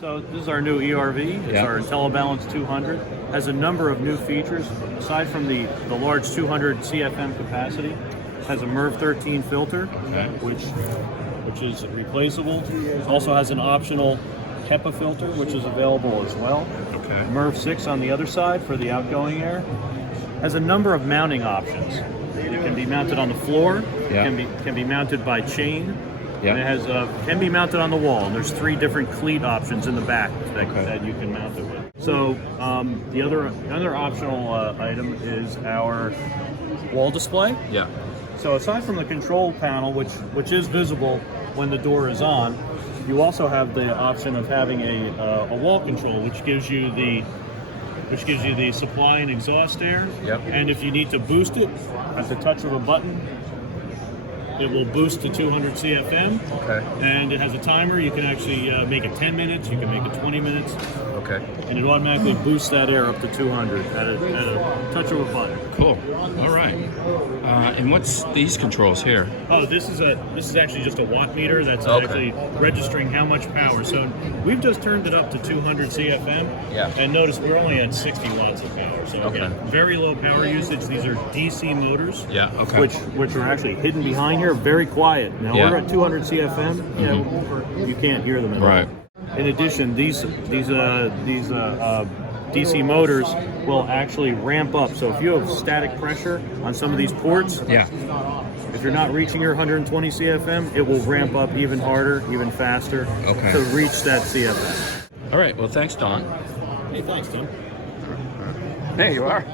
So this is our new ERV. It's our Intelli-Balance 200. Has a number of new features. Aside from the large 200 Cfm capacity, has a MERV 13 filter, which is replaceable. It also has an optional HEPA filter, which is available as well. MERV 6 on the other side for the outgoing air. Has a number of mounting options. It can be mounted on the floor. It can be mounted by chain. And it has can be mounted on the wall. And there's 3 different cleat options in the back that you can mount it with. So the other optional item is our wall display. So aside from the control panel, which is visible when the door is on, you also have the option of having a wall control, which gives you the supply and exhaust air. And if you need to boost it at the touch of a button, it will boost to 200 CFM. And it has a timer. You can actually make it 10 minutes. You can make it 20 minutes. And it automatically boosts that air up to 200 at a touch of a button. Cool. All right. And what's these controls here? Oh, this is actually just a watt meter that's actually registering how much power. So we've just turned it up to 200 CFM. And notice we're only at 60 watts of power. So again, very low power usage. These are DC motors. Which are actually hidden behind here, very quiet. Now we're at 200 CFM. You can't hear them at all. In addition, these DC motors will actually ramp up. So if you have static pressure on some of these ports, if you're not reaching your 120 CFM, it will ramp up even harder, even faster to reach that CFM. All right. Well, thanks, Don. Hey, thanks, Tim. There you are.